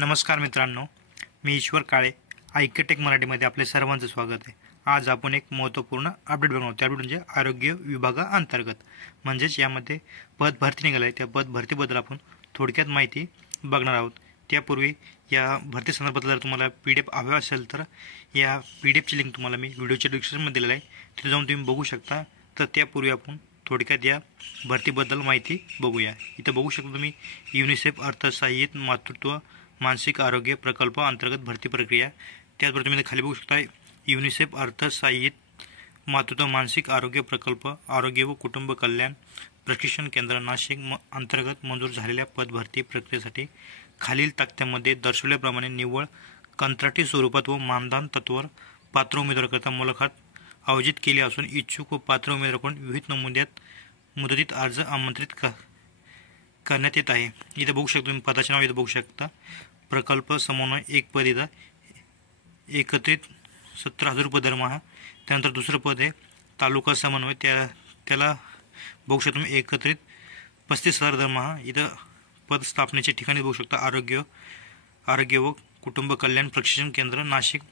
नमस्कार मित्रांनो, मी ईश्वर काळे आयकेटेक मराठीमध्ये आपले सर्वांचं स्वागत आहे। आज आपण एक महत्त्वपूर्ण अपडेट बघणार आहोत। त्या अपडेट म्हणजे आरोग्य विभागाअंतर्गत म्हणजेच यामध्ये पद भरती निघाली आहे। त्या पद भरतीबद्दल आपण थोडक्यात माहिती बघणार आहोत। त्यापूर्वी या भरती संदर्भात जर तुम्हाला PDF हवा असेल तर या PDFची लिंक तुम्हाला मी व्हिडिओच्या डिस्क्रिप्शनमध्ये दिलेली आहे, तिथे जाऊन तुम्ही बघू शकता। तर त्यापूर्वी आपण थोडक्यात या भरतीबद्दल माहिती बघूया। इथे बघू शकता तुम्ही युनिसेफ अर्थसहाय्यित मातृत्व मानसिक आरोग्य प्रकल्प अंतर्गत भरती प्रक्रिया। त्याचबरोबर तुम्ही खाली बघू शकता युनिसेफ अर्थसहाय्यित मातृत्व मानसिक आरोग्य प्रकल्प आरोग्य व कुटुंब कल्याण प्रशिक्षण केंद्र नाशिक अंतर्गत मंजूर झालेल्या पद भरती प्रक्रियेसाठी खालील तक्त्यामध्ये दर्शवल्याप्रमाणे निव्वळ कंत्राटी स्वरूपात व मानधन तत्त्वावर पात्र उमेदवाराकरता मुलाखत आयोजित केली असून इच्छुक व पात्र उमेदवाराकडून विविध मुदतीत अर्ज आमंत्रित करण्यात येत आहे। इथे बघू शकता तुम्ही पदाचे नाव इथे बघू शकता। प्रकल्प समन्वय एक पद इथं एकत्रित 17,000 रुपये दरमहा। त्यानंतर दुसरं पद आहे तालुका समन्वय, त्याला बघू शकता तुम्ही एकत्रित 35,000 दरमहा। इथं पद स्थापनेचे ठिकाणी बघू शकता आरोग्य व कुटुंब कल्याण प्रशिक्षण केंद्र नाशिक।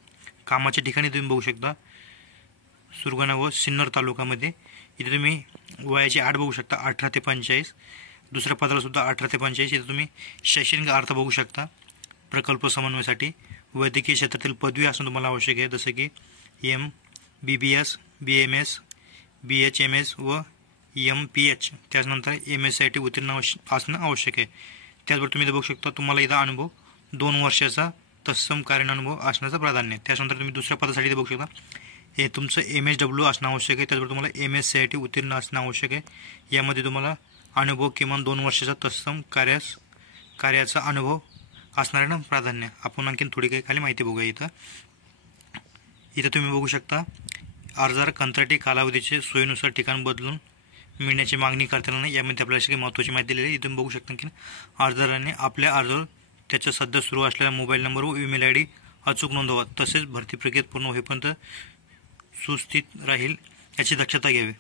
कामाच्या ठिकाणी तुम्ही बघू शकता सुरगाणा व सिन्नर तालुक्यामध्ये। इथे तुम्ही वयाची अट बघू शकता 18 ते 45। दुसऱ्या पदाला सुद्धा 18 ते 45। इथे तुम्ही शैक्षणिक अर्थ बघू शकता। प्रकल्प समन्वयासाठी वैद्यकीय क्षेत्रातील पदवी असणं तुम्हाला आवश्यक आहे, जसं की MBBS BMS BHMS व MPH। त्यानंतर MSIT उत्तीर्ण असणं आवश्यक आहे। त्याचबरोबर तुम्ही इथे बघू शकता तुम्हाला इथं अनुभव 2 वर्षाचा तत्सम कार्यानुभव असण्याचं प्राधान्य आहे। त्यानंतर तुम्ही दुसऱ्या पदासाठी बघू शकता हे तुमचं MSW असणं आवश्यक आहे। त्याचबरोबर तुम्हाला MSCIT उत्तीर्ण असणं आवश्यक आहे। यामध्ये तुम्हाला अनुभव किमान 2 वर्षाचा तत्सम कार्याचा अनुभव असणाऱ्यांना प्राधान्य। आपण आणखीन थोडी काही खाली माहिती बघूया। इथं तुम्ही बघू शकता अर्जदार कंत्राटी कालावधीचे सोयीनुसार ठिकाण बदलून मिळण्याची मागणी करताना यामध्ये आपल्याला काही महत्त्वाची माहिती दिलेली आहे। इथून बघू शकता की अर्जदाराने आपल्या अर्जावर त्याच्या सध्या सुरू असलेला मोबाईल नंबर व ईमेल ID अचूक नोंदवा, तसेच भरती प्रक्रियेत पूर्ण होईपर्यंत सुस्थित राहील याची दक्षता घ्यावी।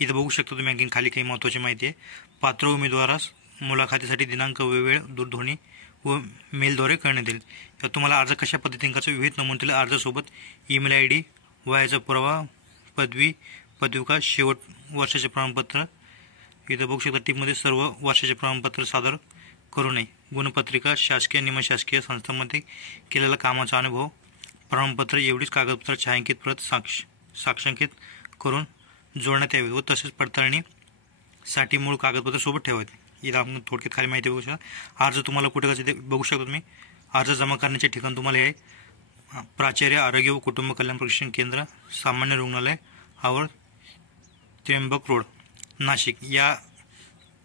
इथं बघू शकता तुम्ही आणखीन खाली काही महत्त्वाची माहिती आहे। पात्र उमेदवारास मुलाखतीसाठी दिनांक व वेळ दूरध्वनी व मेलद्वारे करण्यात येईल। तर तुम्हाला अर्ज कशा पद्धतीने करायचा विविध नमुन्यातील अर्जासोबत ईमेल ID वयाचा पुरावा पदविका शेवट वर्षाचे प्रमाणपत्र। इथं बघू शकता टीपमध्ये सर्व वर्षाचे प्रमाणपत्र सादर करू नये। गुणपत्रिका शासकीय निमशासकीय संस्थांमध्ये केलेला कामाचा अनुभव प्रमाणपत्र एवढीच कागदपत्र छायांकित प्रत साक्षांकित करून जोडण्यात यावे व तसेच पडताळणीसाठी मूळ कागदपत्र सोबत ठेवावे। इथं आपण थोडक्यात खाली माहिती बघू शकता। अर्ज तुम्हाला कुठे करायचे ते बघू शकता तुम्ही। अर्ज जमा करण्याचे ठिकाण तुम्हाला हे प्राचार्य आरोग्य व कुटुंब कल्याण प्रशिक्षण केंद्र सामान्य रुग्णालय आवर त्र्यंबक रोड नाशिक या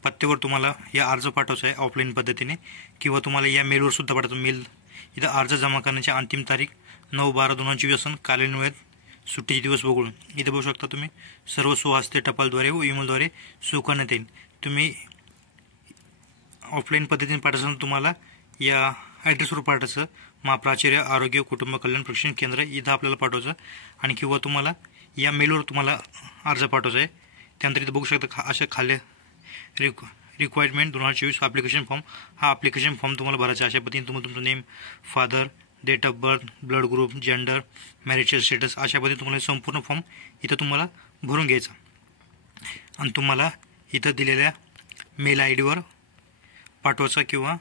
पत्त्यावर तुम्हाला या अर्ज पाठवायचा आहे ऑफलाईन पद्धतीने, किंवा तुम्हाला या मेलवर सुद्धा पाठवायचं मेल। इथं अर्ज जमा करण्याची अंतिम तारीख 9/12/2024 असून कालीन वेळेत सुट्टीचे दिवस बघून इथे बघू शकता तुम्ही सर्व सुहस्ते टपालद्वारे व ईमेलद्वारे स्वीकारण्यात येईल। तुम्ही ऑफलाईन पद्धतीने पाठवायचं तुम्हाला या ॲड्रेसवर पाठवायचं महाप्राचार्य आरोग्य कुटुंब कल्याण प्रशिक्षण केंद्र इथं आपल्याला पाठवायचं, आणि किंवा तुम्हाला या मेलवर तुम्हाला अर्ज पाठवायचा आहे। त्यानंतर इथं बघू शकता अशा खाली रिक्वायरमेंट 2024 ॲप्लिकेशन फॉर्म। हा ॲप्लिकेशन फॉर्म तुम्हाला भरायचा अशा पद्धतीने तुम्ही तुमचं name, father, date of birth, blood group, gender, marital status अशा पद्धतीने तुम्हाला संपूर्ण फॉर्म इथं तुम्हाला भरून घ्यायचा, आणि तुम्हाला इथं दिलेल्या मेल IDवर पाठवायचा किंवा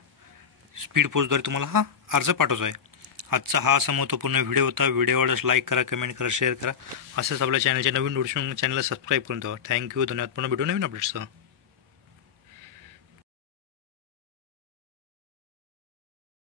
स्पीड पोस्टद्वारे तुम्हाला हा अर्ज पाठवायचा आहे। आजचा हा असा महत्त्वपूर्ण व्हिडिओ होता। व्हिडिओ आवडल्यास लाईक करा, कमेंट करा, शेअर करा। असंच आपल्या चॅनलच्या नवीन नोटिफिकेशन चॅनलला सबस्क्राईब करून ठेवा। थँक्यू, धन्यवाद। पुन्हा भेटू नवीन अपडेट्ससह।